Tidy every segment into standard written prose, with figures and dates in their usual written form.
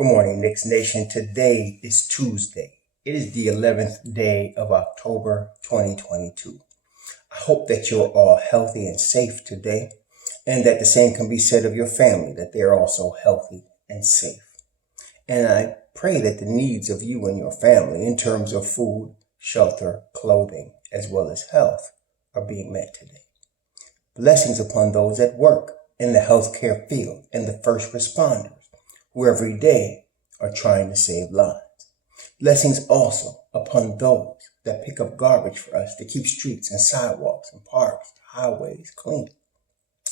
Good morning, Knicks Nation. Today is Tuesday. It is the 11th day of October 2022. I hope that you're all healthy and safe today, and that the same can be said of your family, that they're also healthy and safe. And I pray that the needs of you and your family in terms of food, shelter, clothing, as well as health are being met today. Blessings upon those at work, in the healthcare field, and the first responders, who every day are trying to save lives. Blessings also upon those that pick up garbage for us to keep streets and sidewalks and parks, highways clean.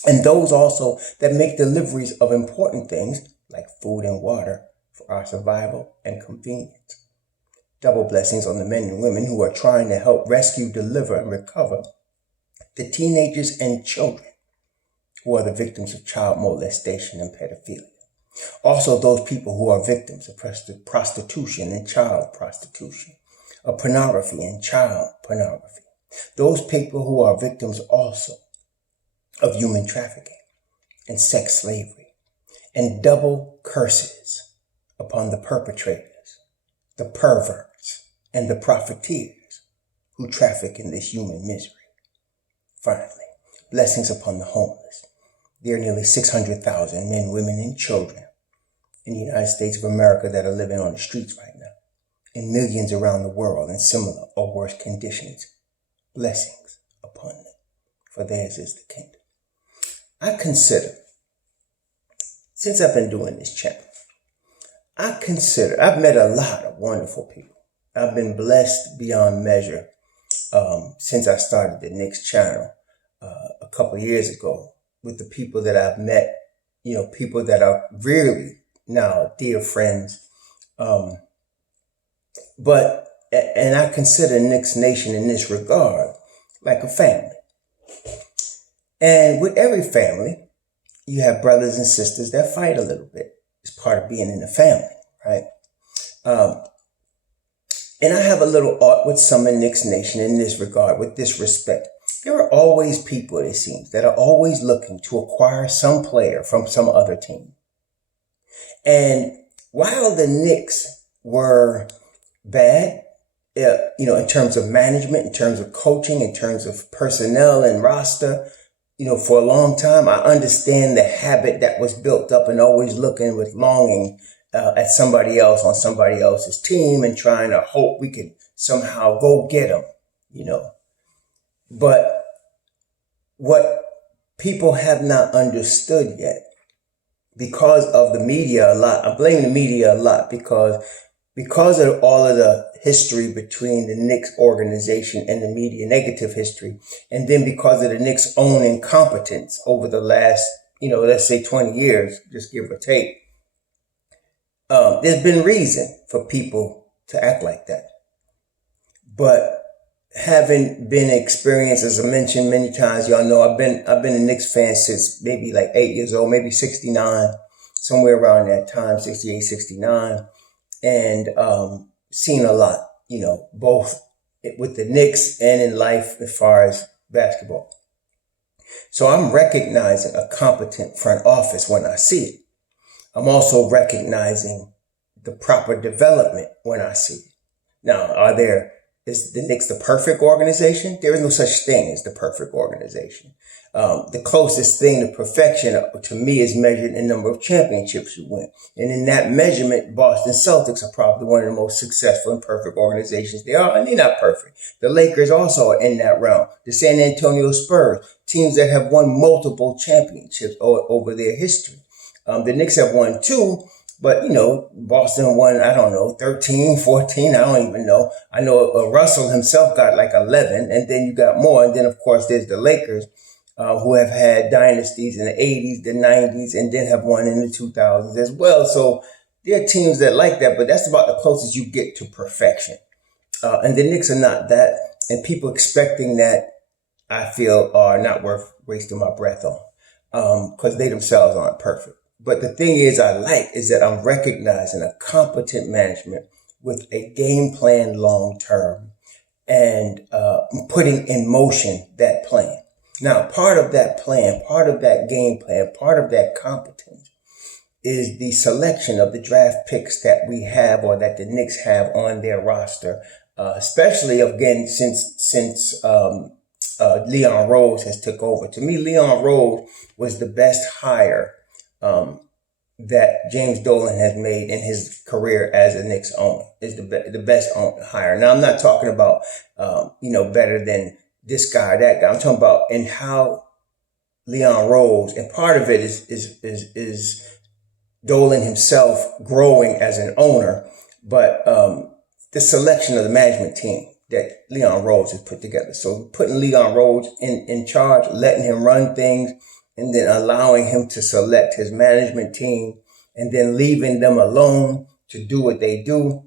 And those also that make deliveries of important things like food and water for our survival and convenience. Double blessings on the men and women who are trying to help rescue, deliver, and recover the teenagers and children who are the victims of child molestation and pedophilia. Also, those people who are victims of prostitution and child prostitution, of pornography and child pornography. Those people who are victims also of human trafficking and sex slavery. And double curses upon the perpetrators, the perverts, and the profiteers who traffic in this human misery. Finally, blessings upon the homeless. There are nearly 600,000 men, women, and children in the United States of America that are living on the streets right now, and millions around the world in similar or worse conditions. Blessings upon them, for theirs is the kingdom. I consider, since I've been doing this channel, I've met a lot of wonderful people. I've been blessed beyond measure since I started the Knicks channel a couple of years ago with the people that I've met, people that are really now dear friends. And I consider Knicks Nation in this regard like a family. And with every family, you have brothers and sisters that fight a little bit. It's part of being in a family, right? And I have a little art with some in Knicks Nation in this regard, with this respect. There are always people, it seems, that are always looking to acquire some player from some other team. And while the Knicks were bad, in terms of management, in terms of coaching, in terms of personnel and roster, for a long time, I understand the habit that was built up and always looking with longing at somebody else on somebody else's team and trying to hope we could somehow go get them, But what people have not understood yet, because of the media a lot, I blame the media a lot because of all of the history between the Knicks organization and the media, negative history, and then because of the Knicks' own incompetence over the last, let's say 20 years, just give or take, there's been reason for people to act like that. But having been experienced, as I mentioned many times, y'all know I've been a Knicks fan since maybe like 8 years old, maybe 69, somewhere around that time, 68, 69, and seen a lot, both with the Knicks and in life as far as basketball. So I'm recognizing a competent front office when I see it. I'm also recognizing the proper development when I see it. Now, is the Knicks the perfect organization? There is no such thing as the perfect organization. The closest thing to perfection to me is measured in the number of championships you win. And in that measurement, Boston Celtics are probably one of the most successful and perfect organizations they are, and they're not perfect. The Lakers also are in that realm. The San Antonio Spurs, teams that have won multiple championships over their history. The Knicks have won 2, but, Boston won, 13, 14, I don't even know. I know Russell himself got like 11, and then you got more. And then, of course, there's the Lakers, who have had dynasties in the 80s, the 90s, and then have won in the 2000s as well. So there are teams that like that, but that's about the closest you get to perfection. And the Knicks are not that, and people expecting that, I feel, are not worth wasting my breath on, because they themselves aren't perfect. But the thing is that I'm recognizing a competent management with a game plan long term and putting in motion that plan. Now, part of that plan, part of that game plan, part of that competence is the selection of the draft picks that we have, or that the Knicks have on their roster, especially again since Leon Rose has took over. To me, Leon Rose was the best hire that James Dolan has made in his career as a Knicks owner. Is the best hire. Now, I'm not talking about better than this guy or that guy. I'm talking about in how Leon Rose, and part of it is Dolan himself growing as an owner, but the selection of the management team that Leon Rose has put together. So putting Leon Rose in charge, letting him run things, and then allowing him to select his management team, and then leaving them alone to do what they do,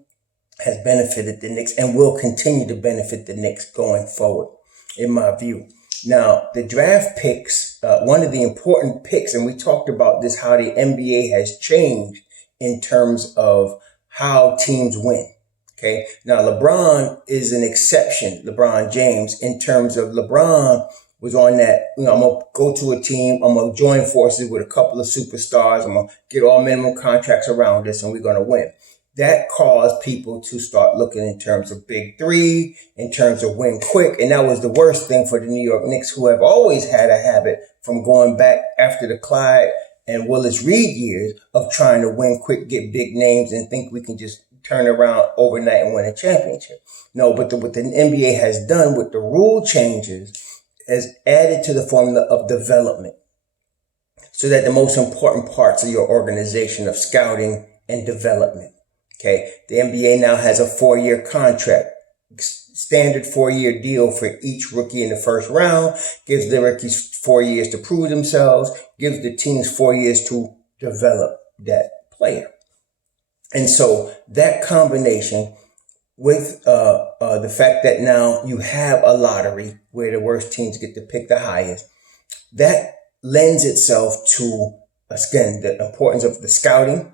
has benefited the Knicks and will continue to benefit the Knicks going forward, in my view. Now, the draft picks, one of the important picks, and we talked about this, how the NBA has changed in terms of how teams win. Okay. Now, LeBron is an exception, LeBron James, in terms of LeBron was on that, I'm going to go to a team, I'm going to join forces with a couple of superstars, I'm going to get all minimum contracts around us, and we're going to win. That caused people to start looking in terms of big three, in terms of win quick. And that was the worst thing for the New York Knicks, who have always had a habit from going back after the Clyde and Willis Reed years of trying to win quick, get big names, and think we can just turn around overnight and win a championship. No, but what the NBA has done with the rule changes has added to the formula of development, so that the most important parts of your organization of scouting and development. Okay, the NBA now has a 4-year contract, standard 4-year deal for each rookie in the first round, gives the rookies 4 years to prove themselves, gives the teams 4 years to develop that player. And so that combination with the fact that now you have a lottery where the worst teams get to pick the highest, that lends itself to, again, the importance of the scouting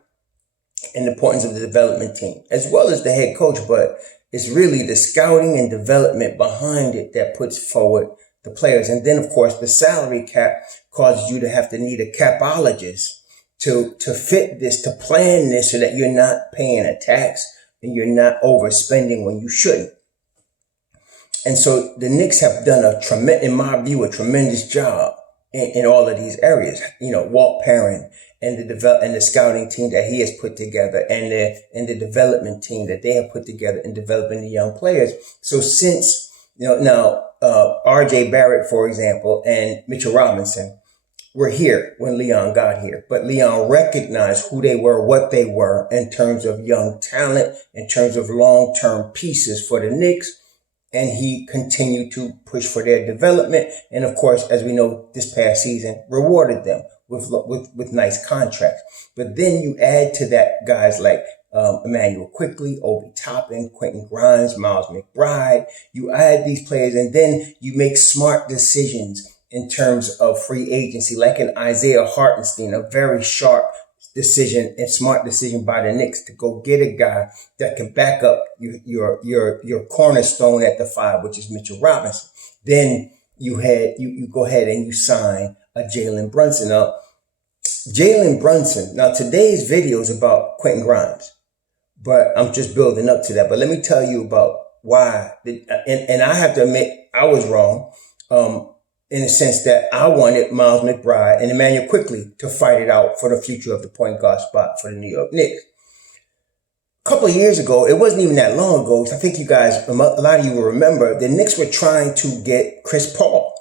and the importance of the development team, as well as the head coach. But it's really the scouting and development behind it that puts forward the players. And then, of course, the salary cap causes you to have to need a capologist to fit this, to plan this, so that you're not paying a tax and you're not overspending when you shouldn't. And so the Knicks have done in my view, a tremendous job in all of these areas. Walt Perrin and the scouting team that he has put together, and the development team that they have put together in developing the young players. So since, now R.J. Barrett, for example, and Mitchell Robinson were here when Leon got here, but Leon recognized who they were, what they were in terms of young talent, in terms of long-term pieces for the Knicks. And he continued to push for their development. And of course, as we know, this past season rewarded them with nice contracts. But then you add to that guys like Emmanuel Quickley, Obi Toppin, Quentin Grimes, Miles McBride. You add these players, and then you make smart decisions in terms of free agency, like an Isaiah Hartenstein, a very sharp decision and smart decision by the Knicks to go get a guy that can back up your cornerstone at the 5, which is Mitchell Robinson. Then you go ahead and you sign a Jalen Brunson up. Jalen Brunson. Now, today's video is about Quentin Grimes, but I'm just building up to that. But let me tell you about why. And I have to admit, I was wrong. In the sense that I wanted Miles McBride and Emmanuel Quickley to fight it out for the future of the point guard spot for the New York Knicks. A couple of years ago, it wasn't even that long ago, I think you guys, a lot of you will remember, the Knicks were trying to get Chris Paul.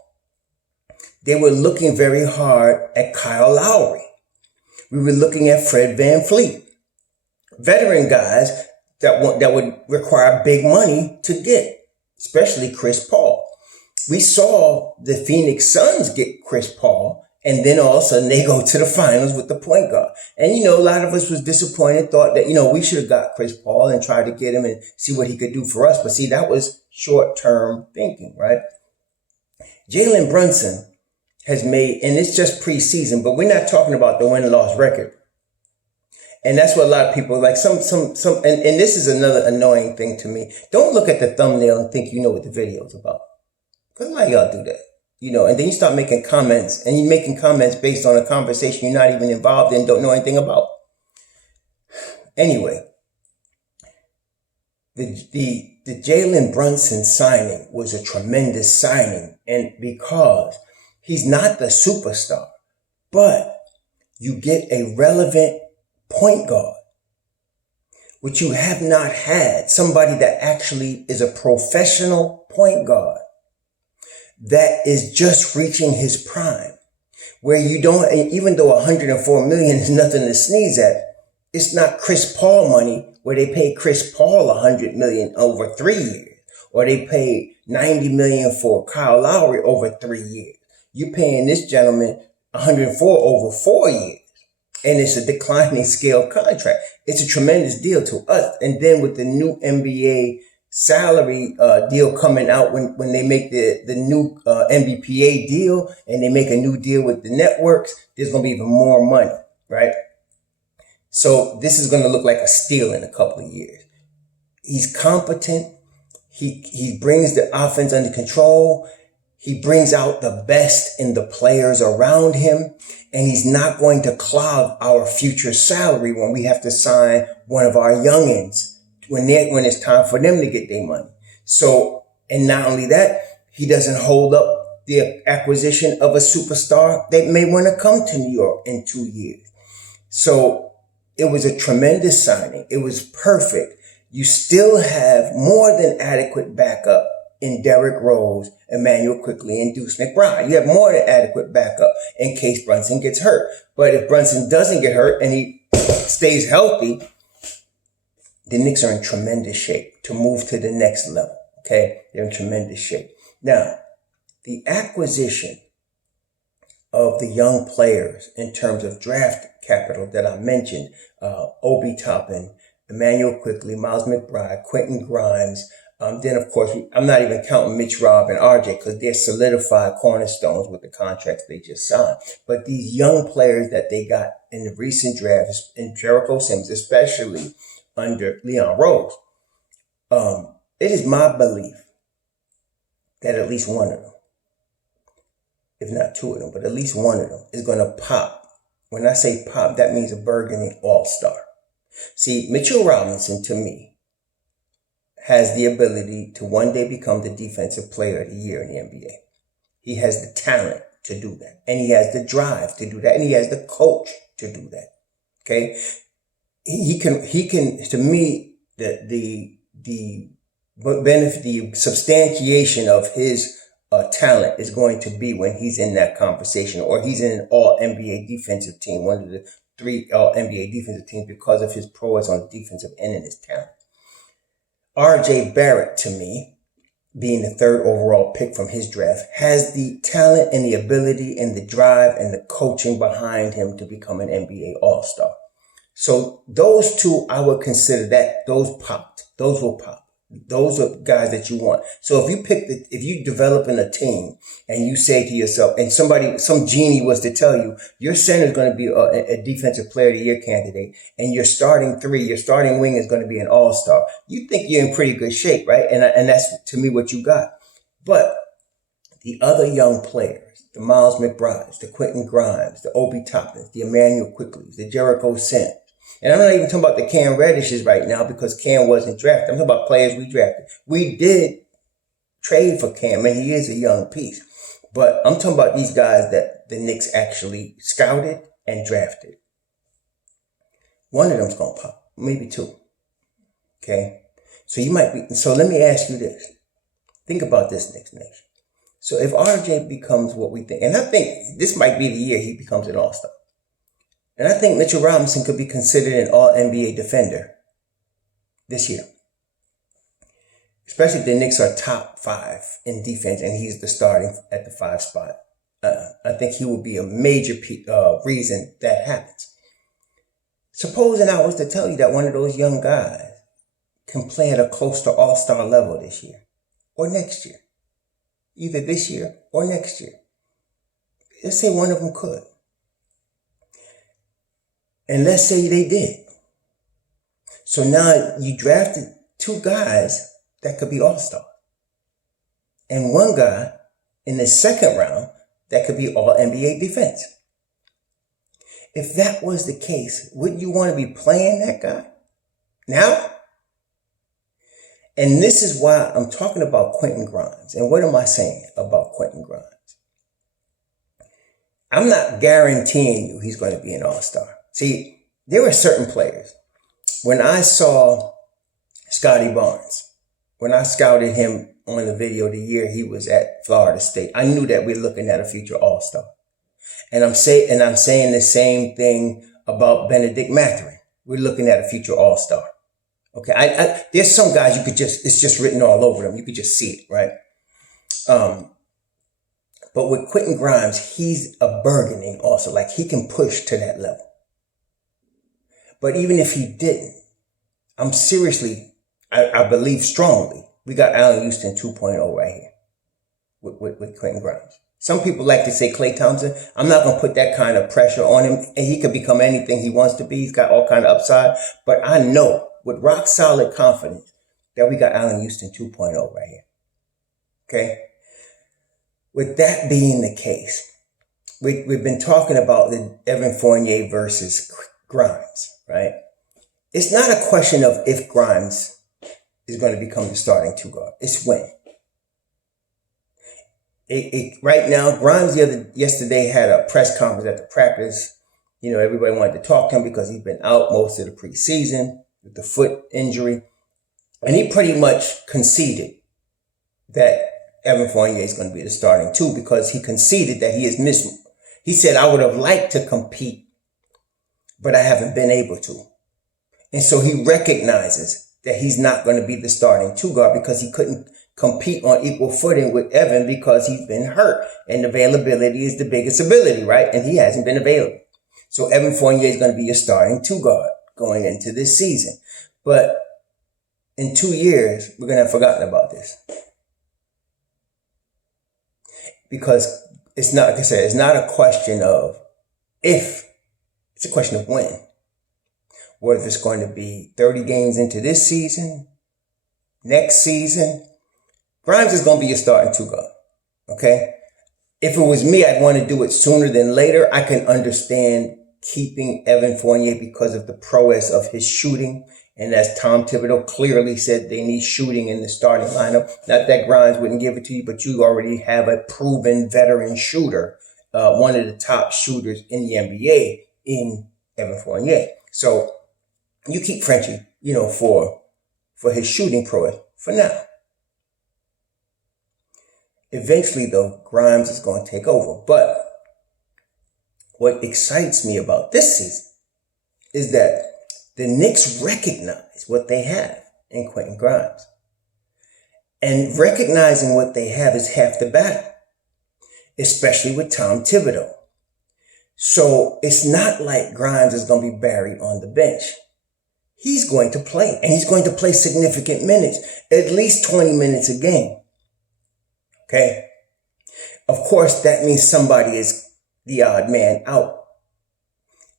They were looking very hard at Kyle Lowry. We were looking at Fred VanVleet. Veteran guys that would require big money to get, especially Chris Paul. We saw the Phoenix Suns get Chris Paul, and then all of a sudden they go to the finals with the point guard. And, a lot of us was disappointed, thought that, we should have got Chris Paul and tried to get him and see what he could do for us. But see, that was short-term thinking, right? Jalen Brunson has made, and it's just preseason, but we're not talking about the win-loss record. And that's what a lot of people like. And this is another annoying thing to me. Don't look at the thumbnail and think you know what the video is about. Because a lot of y'all do that, and then you start making comments, and you're making comments based on a conversation you're not even involved in, don't know anything about. Anyway, the Jalen Brunson signing was a tremendous signing, and because he's not the superstar, but you get a relevant point guard, which you have not had, somebody that actually is a professional point guard that is just reaching his prime, where you don't, even though 104 million is nothing to sneeze at, it's not Chris Paul money where they pay Chris Paul 100 million over 3 years, or they pay 90 million for Kyle Lowry over 3 years. You're paying this gentleman 104 over 4 years, and it's a declining scale contract. It's a tremendous deal to us. And then with the new NBA salary deal coming out, when they make the new NBPA deal and they make a new deal with the networks, there's going to be even more money, right? So this is going to look like a steal in a couple of years. He's competent. He brings the offense under control. He brings out the best in the players around him, and he's not going to cloud our future salary when we have to sign one of our youngins when it's time for them to get their money. So, and not only that, he doesn't hold up the acquisition of a superstar that may want to come to New York in 2 years. So it was a tremendous signing. It was perfect. You still have more than adequate backup in Derrick Rose, Emmanuel Quickley, and Deuce McBride. You have more than adequate backup in case Brunson gets hurt. But if Brunson doesn't get hurt and he stays healthy, the Knicks are in tremendous shape to move to the next level. Okay? They're in tremendous shape. Now, the acquisition of the young players in terms of draft capital that I mentioned, Obi Toppin, Emmanuel Quickley, Miles McBride, Quentin Grimes, then, of course, I'm not even counting Mitch Robb and RJ because they're solidified cornerstones with the contracts they just signed. But these young players that they got in the recent drafts, and Jericho Sims, especially under Leon Rose, it is my belief that at least one of them, if not two of them, but at least one of them is going to pop. When I say pop, that means a burgeoning all-star. See, Mitchell Robinson, to me, has the ability to one day become the defensive player of the year in the NBA. He has the talent to do that. And he has the drive to do that. And he has the coach to do that. Okay? He can, to me, the benefit, the substantiation of his talent is going to be when he's in that conversation, or he's in an all NBA defensive team, one of the 3 all NBA defensive teams, because of his prowess on the defensive end and his talent. RJ Barrett, to me, being the 3rd overall pick from his draft, has the talent and the ability and the drive and the coaching behind him to become an NBA All-Star. So those two, I would consider that those popped. Those will pop. Those are guys that you want. So if you developing a team and you say to yourself, and some genie was to tell you, your center is going to be a defensive player of the year candidate, and your starting wing is going to be an all-star, you think you're in pretty good shape, right? And that's, to me, what you got. But the other young players, the Miles McBrides, the Quentin Grimes, the Obi Toppins, the Emmanuel Quickleys, the Jericho Sims, and I'm not even talking about the Cam Reddishes right now because Cam wasn't drafted. I'm talking about players we drafted. We did trade for Cam, and he is a young piece. But I'm talking about these guys that the Knicks actually scouted and drafted. One of them's going to pop, maybe two. Okay? So let me ask you this. Think about this, Knicks Nation. So if RJ becomes what we think, and I think this might be the year he becomes an all-star. And I think Mitchell Robinson could be considered an all-NBA defender this year. Especially if the Knicks are top 5 in defense and he's the starting at the 5 spot. I think he will be a major reason that happens. Supposing I was to tell you that one of those young guys can play at a close to all-star level this year or next year. Either this year or next year. Let's say one of them could. And let's say they did. So now you drafted 2 guys that could be all-star. And 1 guy in the 2nd round that could be all-NBA defense. If that was the case, wouldn't you want to be playing that guy? Now, and this is why I'm talking about Quentin Grimes. And what am I saying about Quentin Grimes? I'm not guaranteeing you he's going to be an all-star. See, there were certain players. When I saw Scotty Barnes, when I scouted him on the video the year he was at Florida State, I knew that we're looking at a future all-star. And I'm saying the same thing about Benedict Mathurin. We're looking at a future all-star. Okay, there's some guys it's just written all over them. You could just see it, right? But with Quentin Grimes, he's a burgeoning also. Like, he can push to that level. But even if he didn't, I believe strongly, we got Allen Houston 2.0 right here with Quentin Grimes. Some people like to say Klay Thompson. I'm not going to put that kind of pressure on him. And he could become anything he wants to be. He's got all kind of upside. But I know with rock solid confidence that we got Allen Houston 2.0 right here. Okay? With that being the case, we've been talking about the Evan Fournier versus Grimes, right? It's not a question of if Grimes is going to become the starting two guard. It's when. Right now, Grimes yesterday had a press conference at the practice. You know, everybody wanted to talk to him because he's been out most of the preseason with the foot injury. And he pretty much conceded that Evan Fournier is going to be the starting two because he conceded that he has missed. He said, I would have liked to compete, but I haven't been able to. And so he recognizes that he's not going to be the starting two guard because he couldn't compete on equal footing with Evan because he's been hurt. And availability is the biggest ability, right? And he hasn't been available. So Evan Fournier is going to be your starting two guard going into this season. But in 2 years, we're going to have forgotten about this. Because it's not, like I said, it's not a question of if, it's a question of when. Whether it's going to be 30 games into this season, next season, Grimes is going to be your starting two guard. Okay? If it was me, I'd want to do it sooner than later. I can understand keeping Evan Fournier because of the prowess of his shooting. And as Tom Thibodeau clearly said, they need shooting in the starting lineup. Not that Grimes wouldn't give it to you, but you already have a proven veteran shooter, one of the top shooters in the NBA in Evan Fournier. So you keep Frenchie, you know, for his shooting prowess for now. Eventually, though, Grimes is going to take over. But what excites me about this season is that the Knicks recognize what they have in Quentin Grimes. And recognizing what they have is half the battle, especially with Tom Thibodeau. So it's not like Grimes is going to be buried on the bench. He's going to play, and he's going to play significant minutes, at least 20 minutes a game. Okay? Of course, that means somebody is the odd man out.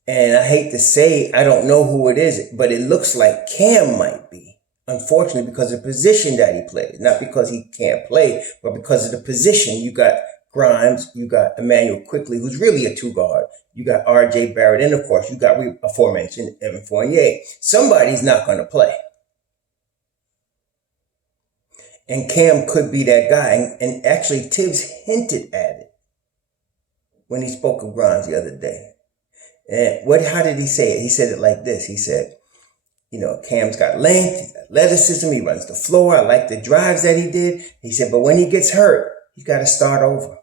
And I hate to say, I don't know who it is, but it looks like Cam might be. Unfortunately, because of the position that he plays. Not because he can't play, but because of the position. You got Grimes, you got Emmanuel Quickley, who's really a two guard. You got RJ Barrett, and of course, you got aforementioned Evan Fournier. Somebody's not going to play. And Cam could be that guy. And actually, Tibbs hinted at it when he spoke of Grimes the other day. And how did he say it? He said it like this. He said, you know, Cam's got length, he's got athleticism, he runs the floor. I like the drives that he did. He said, but when he gets hurt, he's got to start over.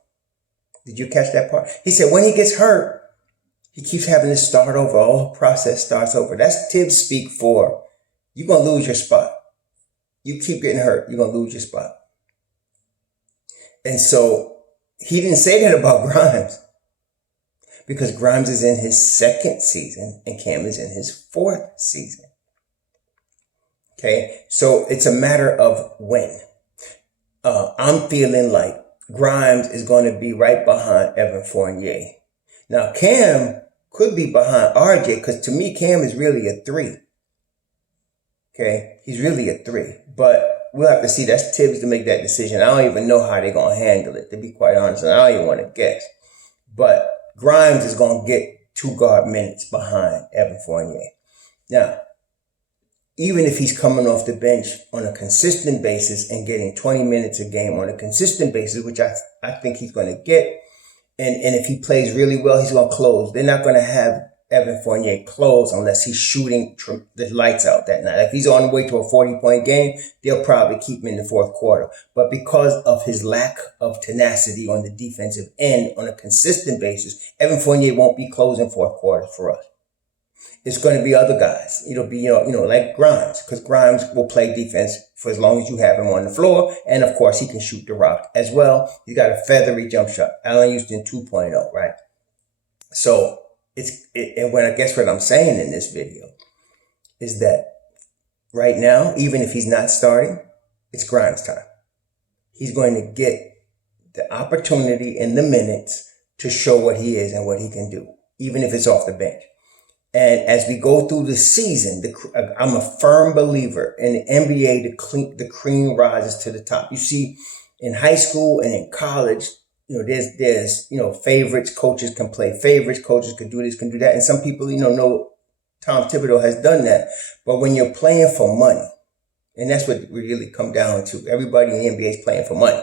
Did you catch that part? He said, when he gets hurt, he keeps having to start over. The whole process starts over. That's Tibbs speak for, you're going to lose your spot. You keep getting hurt, you're going to lose your spot. And so he didn't say that about Grimes. Because Grimes is in his second season and Cam is in his fourth season. Okay, so it's a matter of when. I'm feeling like Grimes is going to be right behind Evan Fournier. Now, Cam could be behind RJ because to me, Cam is really a 3. Okay, he's really a 3. But we'll have to see. That's Tibbs to make that decision. I don't even know how they're going to handle it, to be quite honest. And I don't even want to guess. But Grimes is going to get 2 guard minutes behind Evan Fournier. Now, even if he's coming off the bench on a consistent basis and getting 20 minutes a game on a consistent basis, which I think he's going to get, and if he plays really well, he's going to close. They're not going to have Evan Fournier close unless he's shooting the lights out that night. If he's on the way to a 40-point game, they'll probably keep him in the fourth quarter. But because of his lack of tenacity on the defensive end on a consistent basis, Evan Fournier won't be closing fourth quarters for us. It's going to be other guys. It'll be, like Grimes, because Grimes will play defense for as long as you have him on the floor. And of course, he can shoot the rock as well. He's got a feathery jump shot. Allen Houston 2.0, right? So I guess what I'm saying in this video is that right now, even if he's not starting, it's Grimes time. He's going to get the opportunity and the minutes to show what he is and what he can do, even if it's off the bench. And as we go through the season, I'm a firm believer in the NBA, the cream rises to the top. You see, in high school and in college, there's favorites. Coaches can play favorites. Coaches can do this, can do that. And some people, know Tom Thibodeau has done that. But when you're playing for money, and that's what we really come down to, everybody in the NBA is playing for money.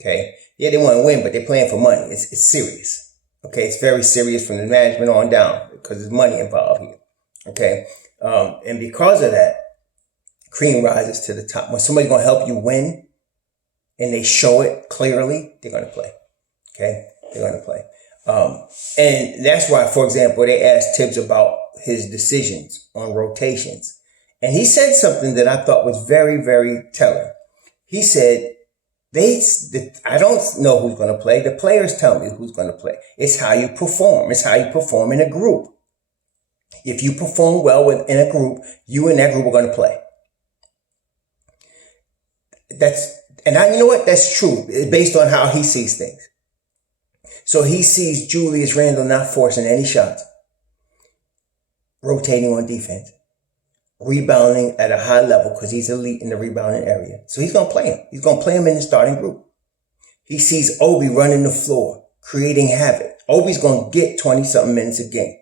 Okay. Yeah, they want to win, but they're playing for money. It's serious. Okay, it's very serious from the management on down because there's money involved here. Okay, and because of that, cream rises to the top. When somebody's going to help you win and they show it clearly, they're going to play. Okay, they're going to play. And that's why, for example, they asked Tibbs about his decisions on rotations. And he said something that I thought was very, very telling. He said, I don't know who's going to play. The players tell me who's going to play. It's how you perform. It's how you perform in a group. If you perform well in a group, you and that group are going to play. You know what? That's true. It's based on how he sees things. So he sees Julius Randle not forcing any shots, rotating on defense, rebounding at a high level because he's elite in the rebounding area. So he's going to play him. He's going to play him in the starting group. He sees Obi running the floor, creating havoc. Obi's going to get 20-something minutes a game.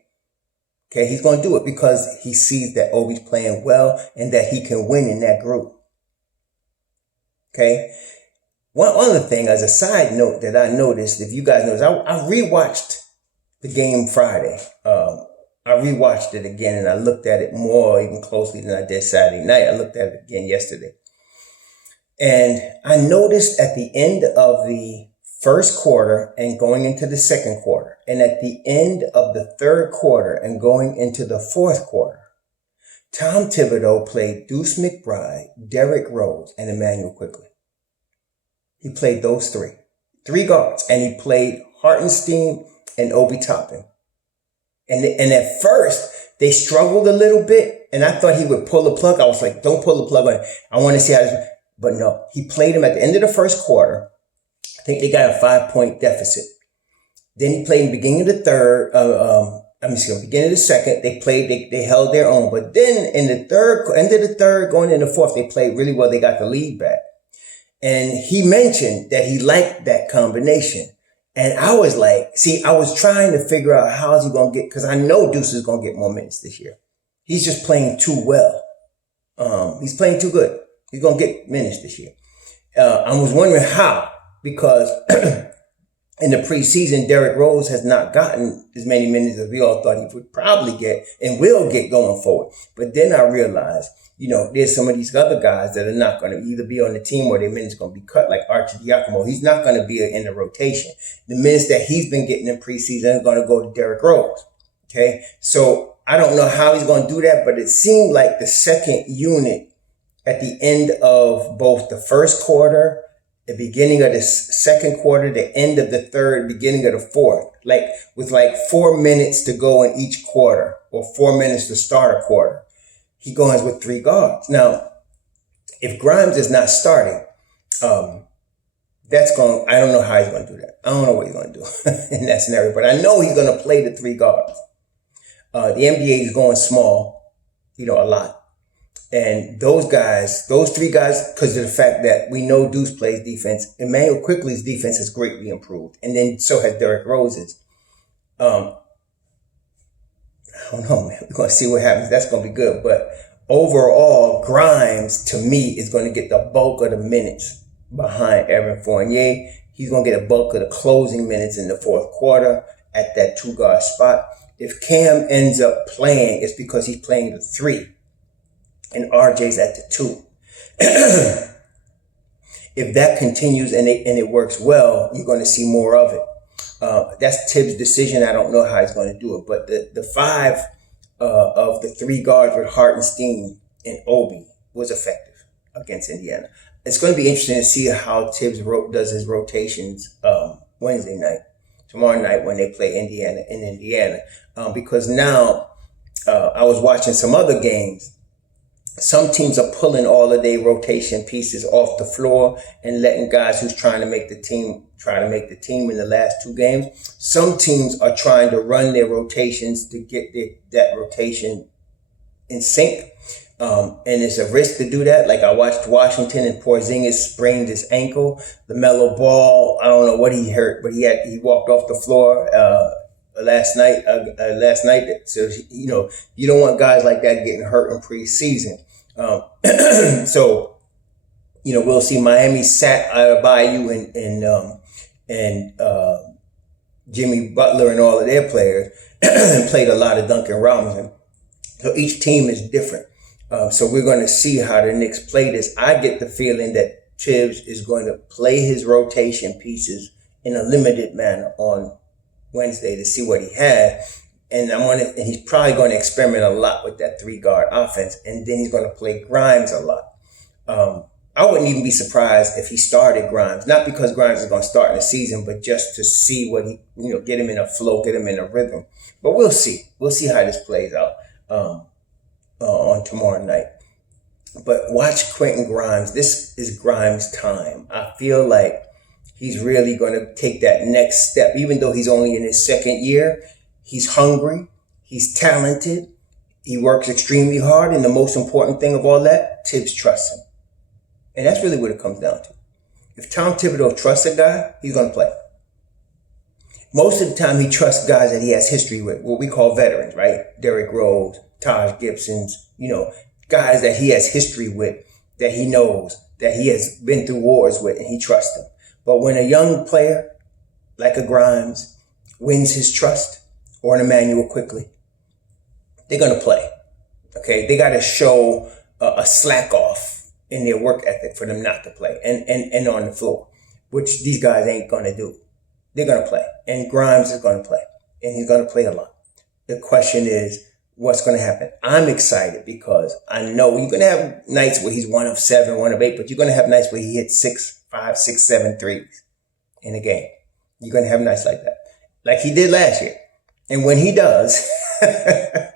Okay, he's going to do it because he sees that Obi's playing well and that he can win in that group. Okay. One other thing, as a side note that I noticed, if you guys noticed, I rewatched the game Friday. I rewatched it again and I looked at it more even closely than I did Saturday night. I looked at it again yesterday. And I noticed at the end of the first quarter and going into the second quarter, and at the end of the third quarter and going into the fourth quarter, Tom Thibodeau played Deuce McBride, Derrick Rose, and Emmanuel Quickley. He played those three guards, and he played Hartenstein and Obi Toppin. And at first, they struggled a little bit, and I thought he would pull the plug. I was like, don't pull the plug on it. I want to see how this... But no, he played him at the end of the first quarter. I think they got a 5-point deficit. Then he played in the beginning of the third, beginning of the second. They held their own. But then in the end of the third, going into the fourth, they played really well. They got the lead back. And he mentioned that he liked that combination. And I was like, I was trying to figure out how is he going to get, because I know Deuce is going to get more minutes this year. He's just playing too well. He's playing too good. He's going to get minutes this year. I was wondering how, because in the preseason, Derrick Rose has not gotten as many minutes as we all thought he would probably get and will get going forward. But then I realized, there's some of these other guys that are not going to either be on the team or their minutes going to be cut, like Archie Diacono. He's not going to be in the rotation. The minutes that he's been getting in preseason are going to go to Derrick Rose. Okay. So I don't know how he's going to do that, but it seemed like the second unit at the end of both the first quarter, the beginning of the second quarter, the end of the third, beginning of the fourth, with 4 minutes to go in each quarter or 4 minutes to start a quarter. He goes with three guards. Now, if Grimes is not starting, I don't know how he's going to do that. I don't know what he's going to do in that scenario, but I know he's going to play the three guards. The NBA is going small, a lot. And those three guys, because of the fact that we know Deuce plays defense, Emmanuel Quickley's defense has greatly improved. And then so has Derrick Rose's. I don't know, man. We're going to see what happens. That's going to be good. But overall, Grimes, to me, is going to get the bulk of the minutes behind Evan Fournier. He's going to get a bulk of the closing minutes in the fourth quarter at that two-guard spot. If Cam ends up playing, it's because he's playing the 3 and RJ's at the 2. If that continues and it works well, you're going to see more of it. That's Tibbs' decision. I don't know how he's going to do it. But the 5 of the 3 guards with Hartenstein and Obi was effective against Indiana. It's going to be interesting to see how Tibbs does his rotations Wednesday night, tomorrow night when they play Indiana in Indiana. Because now I was watching some other games. Some teams are pulling all of their rotation pieces off the floor and letting guys who's trying to make the team in the last 2 games. Some teams are trying to run their rotations to get that rotation in sync. And it's a risk to do that. Like I watched Washington and Porzingis sprained his ankle. LaMelo Ball, I don't know what he hurt, but he walked off the floor last night. So, you don't want guys like that getting hurt in preseason. So, we'll see. Miami sat Adebayo and Jimmy Butler and all of their players and played a lot of Duncan Robinson. So each team is different. So we're going to see how the Knicks play this. I get the feeling that Tibbs is going to play his rotation pieces in a limited manner on Wednesday to see what he had. And he's probably going to experiment a lot with that 3-guard offense. And then he's going to play Grimes a lot. I wouldn't even be surprised if he started Grimes, not because Grimes is going to start in the season, but just to see what get him in a flow, get him in a rhythm. But we'll see. We'll see how this plays out on tomorrow night. But watch Quentin Grimes. This is Grimes' time. I feel like he's really going to take that next step, even though he's only in his second year. He's hungry. He's talented. He works extremely hard. And the most important thing of all that, Tibbs trusts him. And that's really what it comes down to. If Tom Thibodeau trusts a guy, he's going to play. Most of the time, he trusts guys that he has history with, what we call veterans, right? Derrick Rose, Taj Gibson's, guys that he has history with, that he knows, that he has been through wars with, and he trusts them. But when a young player, like a Grimes, wins his trust, or an Emmanuel Quickly, they're going to play. Okay? They got to show a slack off in their work ethic for them not to play and on the floor, which these guys ain't going to do. They're going to play. And Grimes is going to play. And he's going to play a lot. The question is, what's going to happen? I'm excited because I know you're going to have nights where he's 1 of 7, 1 of 8, but you're going to have nights where he hits 5, 6, 7 threes in a game. You're going to have nights like that, like he did last year. And when he does, the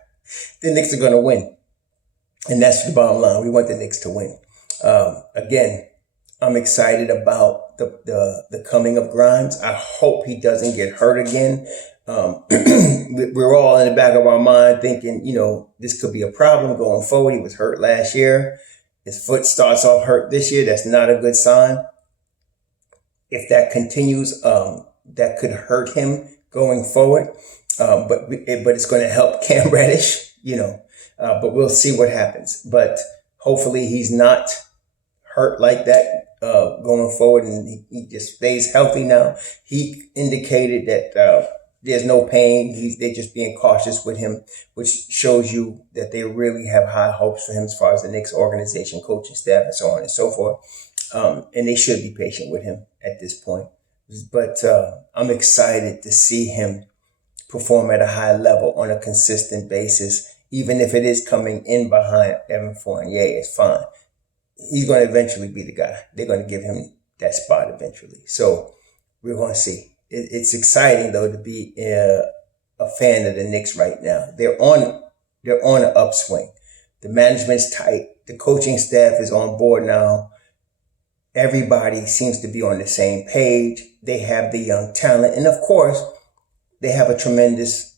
Knicks are going to win. And that's the bottom line. We want the Knicks to win. Again, I'm excited about the coming of Grimes. I hope he doesn't get hurt again. We're all in the back of our mind thinking, this could be a problem going forward. He was hurt last year. His foot starts off hurt this year. That's not a good sign. If that continues, that could hurt him going forward. But it's going to help Cam Reddish, but we'll see what happens. But hopefully he's not hurt like that going forward, and he just stays healthy now. He indicated that there's no pain. They're just being cautious with him, which shows you that they really have high hopes for him as far as the Knicks organization, coaching staff, and so on and so forth. And they should be patient with him at this point. But I'm excited to see him perform at a high level on a consistent basis. Even if it is coming in behind Evan Fournier, it's fine. He's going to eventually be the guy. They're going to give him that spot eventually. So we're going to see. It's exciting, though, to be a fan of the Knicks right now. They're on an upswing. The management's tight. The coaching staff is on board now. Everybody seems to be on the same page. They have the young talent. And, of course, they have a tremendous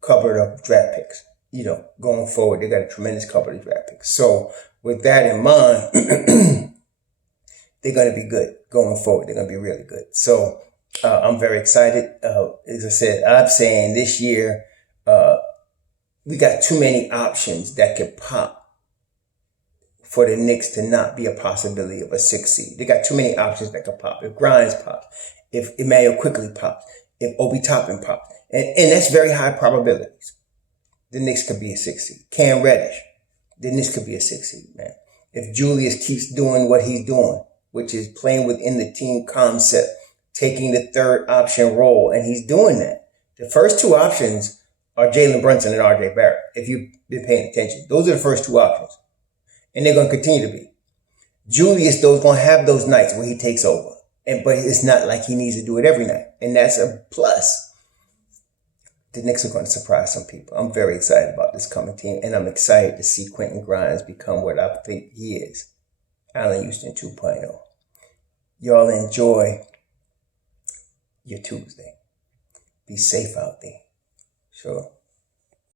cupboard of draft picks. Going forward, they got a tremendous cupboard of draft picks. So with that in mind, they're going to be good going forward. They're going to be really good. So I'm very excited. As I said, I'm saying this year, we got too many options that could pop for the Knicks to not be a possibility of a 6 seed. They got too many options that could pop. If Grimes pops, if Emmanuel quickly pops, if Obi Toppin pops, and that's very high probabilities. The Knicks could be a 6 seed. Cam Reddish, the Knicks could be a 6 seed, man. If Julius keeps doing what he's doing, which is playing within the team concept, taking the third option role, and he's doing that. The first two options are Jalen Brunson and RJ Barrett, if you've been paying attention. Those are the first two options. And they're going to continue to be. Julius, though, is going to have those nights where he takes over. But it's not like he needs to do it every night. And that's a plus. The Knicks are going to surprise some people. I'm very excited about this coming team. And I'm excited to see Quentin Grimes become what I think he is. Allen Houston 2.0. Y'all enjoy your Tuesday. Be safe out there. Sure.